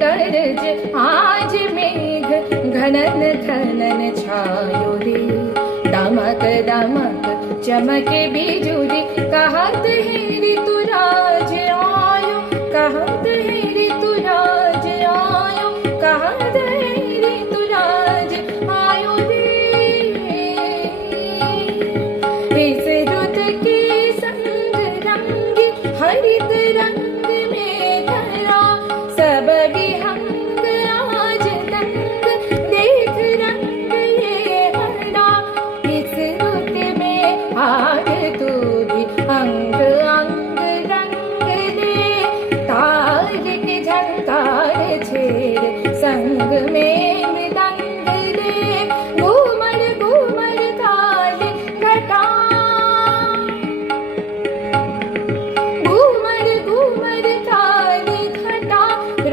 गरज आज मेघ घनन घनन छायो रे। दमक दमक चमके बिजुली कहत है ऋतुराज आयो। कहत है ऋतुराज आयो। कहत है ऋतुराज आयो रे। इस रुत के संग रंगी हरित रंग में धरा। सब विहंग आज तंग देख रंग ये हरा। इस रुत में आज तू भी अंग अंग रंग ले। तार के झंकार छेड़ संग में मृदंग ले। घूमर घूमर ताल घटा। घूमर घूमर ताल घटा।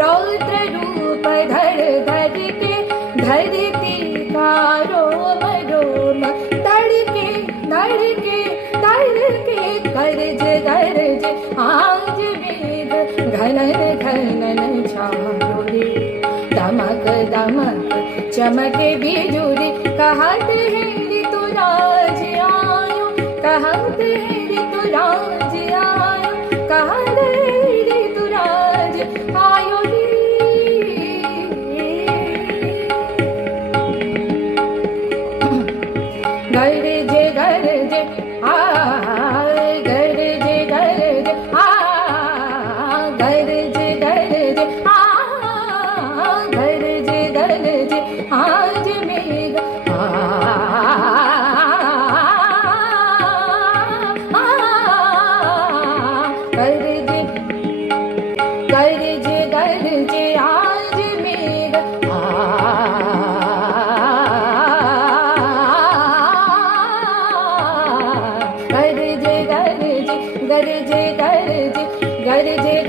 रौद्र रूप धर धर के धरती का रोम रोम धड़के धड़के धड़के। गरज गरज आज मेघ घनन घनन छायो रे। दमक दमक चमके बिजुली कहत है ऋतुराज आयो। कहत है ऋतुराज आयो। कहत है ऋतुराज आयो रे। गरज गरज आ गरज गरज आ गरज गरज आ गरज गरज आज मेघ गरज गरज गरज आज मेघ गरज गरज गरज गरज गरज